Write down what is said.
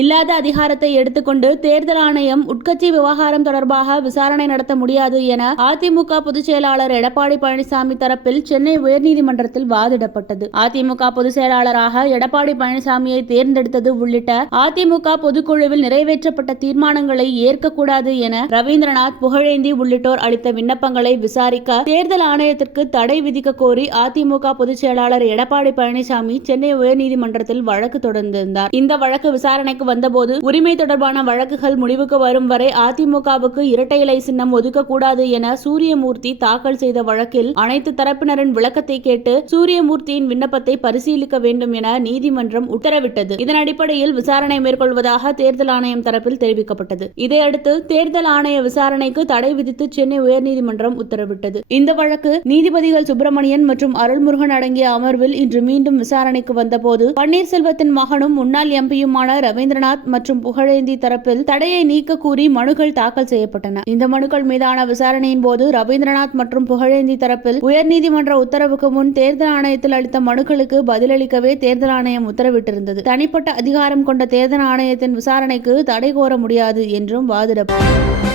இல்லாத அதிகாரத்தை எடுத்துக்கொண்டு தேர்தல் ஆணையம் உட்கட்சி விவகாரம் தொடர்பாக விசாரணை நடத்த முடியாது என அதிமுக பொதுச் செயலாளர் எடப்பாடி பழனிசாமி தரப்பில் சென்னை உயர்நீதிமன்றத்தில் வாதிடப்பட்டது. அதிமுக பொதுச் செயலாளராக எடப்பாடி பழனிசாமியை தேர்ந்தெடுத்தது உள்ளிட்ட அதிமுக பொதுக்குழுவில் நிறைவேற்றப்பட்ட தீர்மானங்களை ஏற்கக்கூடாது என ரவீந்திரநாத், புகழேந்தி உள்ளிட்டோர் அளித்த விண்ணப்பங்களை விசாரிக்க தேர்தல் ஆணையத்திற்கு தடை விதிக்க கோரி அதிமுக பொதுச் செயலாளர் எடப்பாடி பழனிசாமி சென்னை உயர்நீதிமன்றத்தில் வழக்கு தொடர்ந்திருந்தார். இந்த வழக்கு விசாரணைக்கு வந்தபோது உரிமை தொடர்பான வழக்குகள் முடிவுக்கு வரும் வரை அதிமுகவுக்கு இரட்டை இலை சின்னம் ஒதுக்கக்கூடாது என சூரியமூர்த்தி தாக்கல் செய்த வழக்கில் அனைத்து தரப்பினரின் விளக்கத்தை கேட்டு சூரியமூர்த்தியின் விண்ணப்பத்தை பரிசீலிக்க வேண்டும் என நீதிமன்றம் உத்தரவிட்டது. இதன் அடிப்படையில் விசாரணை மேற்கொள்வதாக தேர்தல் ஆணையம் தரப்பில் தெரிவிக்கப்பட்டது. இதையடுத்து தேர்தல் ஆணைய விசாரணைக்கு தடை விதித்து சென்னை உயர்நீதிமன்றம் உத்தரவிட்டது. இந்த வழக்கு நீதிபதிகள் சுப்பிரமணியன் மற்றும் அருள்முருகன் அடங்கிய அமர்வில் இன்று மீண்டும் விசாரணைக்கு வந்தபோது பன்னீர்செல்வத்தின் மகனும் முன்னாள் எம்பியுமான ரவீந்திரநாத் மற்றும் புகழேந்தி தரப்பில் தடையை நீக்க கூறி மனுக்கள் தாக்கல் செய்யப்பட்டன. இந்த மனுக்கள் மீதான விசாரணையின் போது ரவீந்திரநாத் மற்றும் புகழேந்தி தரப்பில் உயர்நீதிமன்ற உத்தரவுக்கு முன் தேர்தல் ஆணையத்தில் அளித்த மனுக்களுக்கு பதிலளிக்கவே தேர்தல் ஆணையம் உத்தரவிட்டிருந்தது. தனிப்பட்ட அதிகாரம் கொண்ட தேர்தல் ஆணையத்தின் விசாரணைக்கு தடை கோர முடியாது என்றும் வாதிடப்பட்டது.